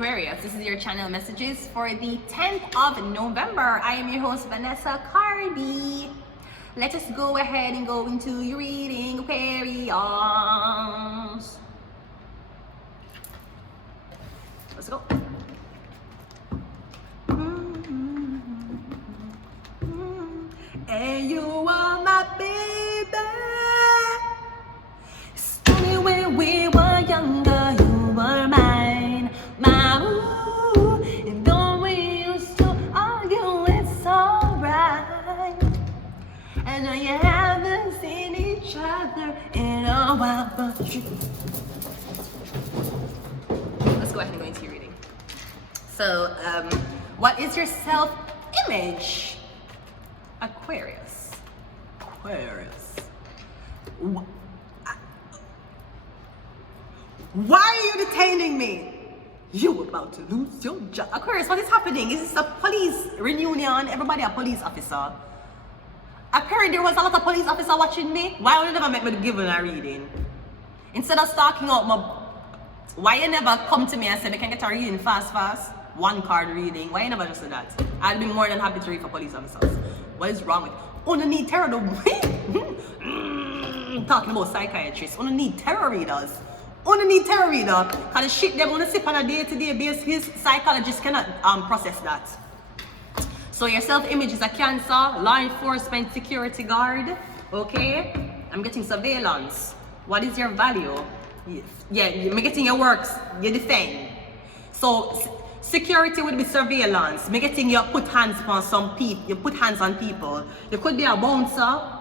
Aquarius. This is your channel messages for the 10th of November. I am your host, Vanessa Carby. Let us go ahead and go into your reading, Aquarius. Let's go. And you are my baby. Started when we were younger, you were mine. My ooh, and though we used to argue, it's alright. I know you haven't seen each other in a while, but you. Let's go ahead and go into your reading. So, what is your self-image? Aquarius. Why are you detaining me? You about to lose your job. Aquarius, what is happening? Is this a police reunion? Everybody a police officer. Apparently there was a lot of police officer watching me. Why would you never make me give a reading? Instead of stalking out my... Why you never come to me and say, we can get a reading fast? One card reading. Why you never just do that? I'd be more than happy to read for police officers. What is wrong with you? Only need tarot talking about psychiatrists. Only need tarot readers. Only need tarot reader. Cause the shit them only sip on a day-to-day basis. Psychologists cannot process that. So your self-image is a Cancer, law enforcement, security guard. Okay? I'm getting surveillance. What is your value? Yeah, you're getting your works, you defend. So security would be surveillance. I'm getting you put hands on some people. You put hands on people. You could be a bouncer.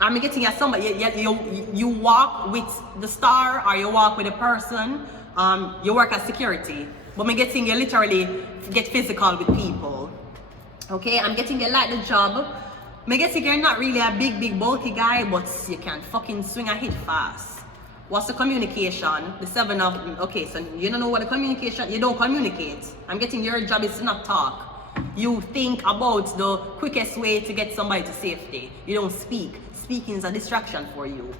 I'm getting you somebody. You walk with the star or you walk with a person. You work as security. But I'm getting you literally get physical with people. Okay, I'm getting you like the job. I'm getting you're not really a big bulky guy, but you can fucking swing a hit fast. What's the communication? The 7 of, okay, so you don't know what the communication, you don't communicate. I'm getting your job is to not talk. You think about the quickest way to get somebody to safety. You don't speak. Speaking is a distraction for you.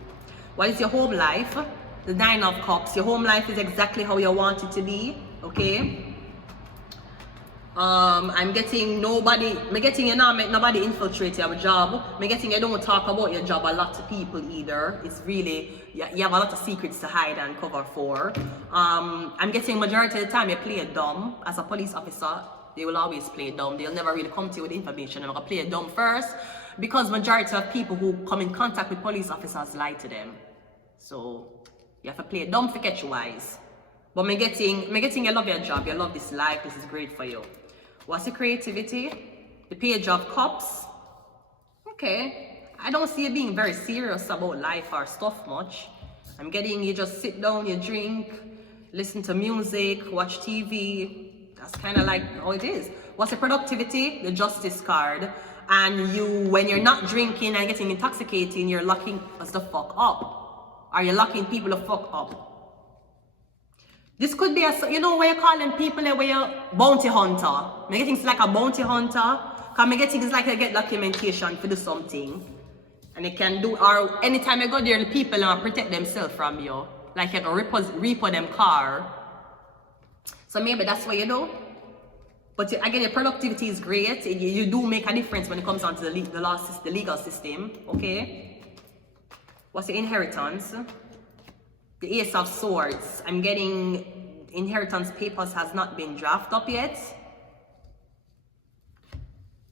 What is your home life? The 9 of Cups. Your home life is exactly how you want it to be, okay? I'm getting nobody you not make nobody infiltrate your job. I'm getting you don't talk about your job a lot to people either. It's really, you have a lot of secrets to hide and cover for. I'm getting majority of the time you play dumb. As a police officer, they will always play dumb. They'll never really come to you with information. I'm gonna play dumb first because majority of people who come in contact with police officers lie to them. So you have to play dumb to catch wise. But I'm getting you love your job, you love this life, this is great for you. What's your creativity? The Page of Cups. Okay. I don't see you being very serious about life or stuff much. I'm getting you just sit down, you drink, listen to music, watch TV. That's kind of like how it is. What's your productivity? The Justice card. And you, when you're not drinking and getting intoxicated, you're locking us the fuck up. Are you locking people the fuck up? This could be a, you know, where you're calling people where you're bounty hunter. I'm getting it's like a bounty hunter. Cause I'm getting it's like you get documentation to do something. And you can do, or anytime you go there, the people protect themselves from you. Like you can repo them car. So maybe that's what you do. But again, your productivity is great. You do make a difference when it comes down to the legal system. Okay? What's your inheritance? The Ace of Swords. I'm getting inheritance papers has not been drafted up yet.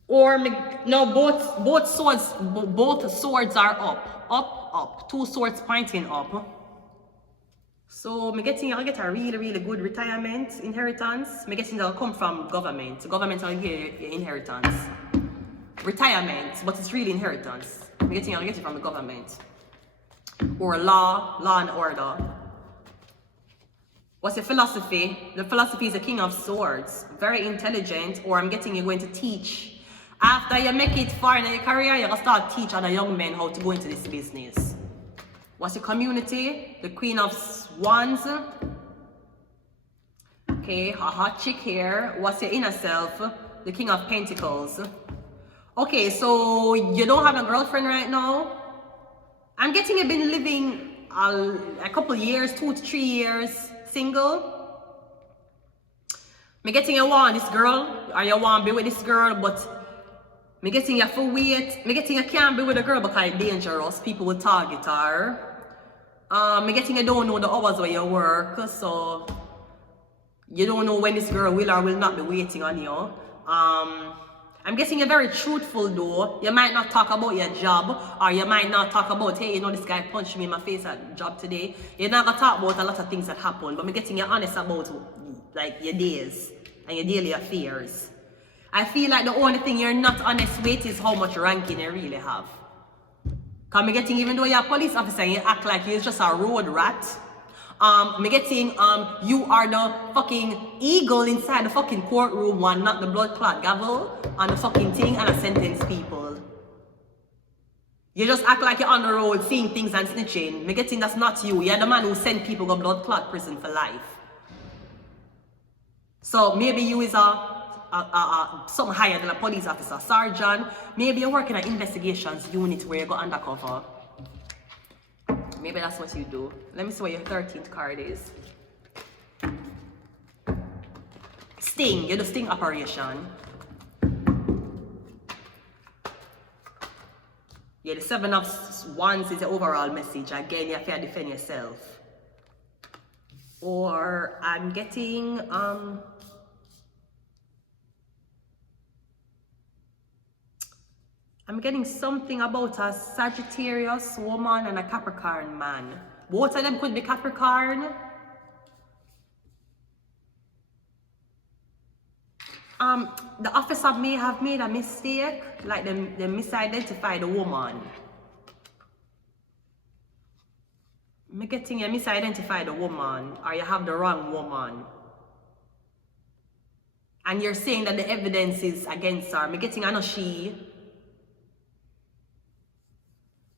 Or no, both swords are up. 2 swords pointing up. So I'll get a really good retirement inheritance. I'm getting that'll come from government. The government will get your inheritance. Retirement, but it's really inheritance. I'll get it from the government. Or law and order. What's your philosophy? The philosophy is the King of Swords. Very intelligent, or I'm getting you going to teach. After you make it far in your career, you're going to start teach other young men how to go into this business. What's your community? The Queen of Wands. Okay, a hot chick here. What's your inner self? The King of Pentacles. Okay, so you don't have a girlfriend right now? I'm getting you've been living a couple years, 2 to 3 years single. Me getting you want this girl, or you want to be with this girl, but me getting you for wait. Me getting you can't be with a girl because it's dangerous. People will target her. Me getting you don't know the hours where you work, so you don't know when this girl will or will not be waiting on you. I'm guessing you're very truthful though. You might not talk about your job, or you might not talk about, hey, you know, this guy punched me in my face at job today. You're not gonna talk about a lot of things that happen, but I'm guessing you're honest about like your days and your daily affairs. I feel like the only thing you're not honest with is how much ranking you really have. Cause I'm getting, even though you're a police officer and you act like you're just a road rat, me getting you are the fucking eagle inside the fucking courtroom one, not the blood clot gavel on the fucking thing and a sentence people. You just act like you're on the road seeing things and snitching. Me getting that's not you. You're the man who sent people to blood clot prison for life. So maybe you is something higher than a police officer, sergeant. Maybe you're working at investigations unit where you go undercover. Maybe that's what you do. Let me see what your 13th card is. Sting. You do sting operation. Yeah, the 7 of Wands is the overall message. Again, you have to defend yourself. Or I'm getting something about a Sagittarius woman and a Capricorn man. Both of them could be Capricorn. The officer may have made a mistake, like they misidentified the woman. I'm getting you misidentified the woman, or you have the wrong woman. And you're saying that the evidence is against her. I'm getting I know she.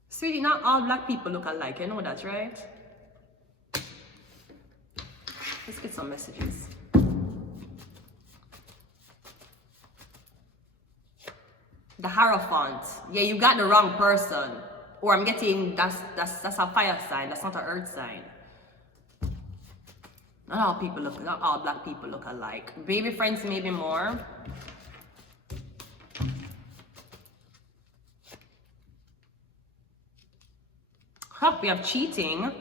Sweetie, not all black people look alike, you know that, right? Let's get some messages. The Hierophant. Yeah, you got the wrong person. Or I'm getting that's a fire sign, that's not an earth sign. Not all black people look alike. Baby friends maybe more. We have cheating.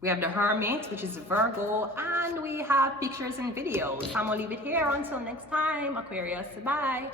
We have the Hermit, which is Virgo, and we have pictures and videos. I'm gonna leave it here until next time, Aquarius. Bye.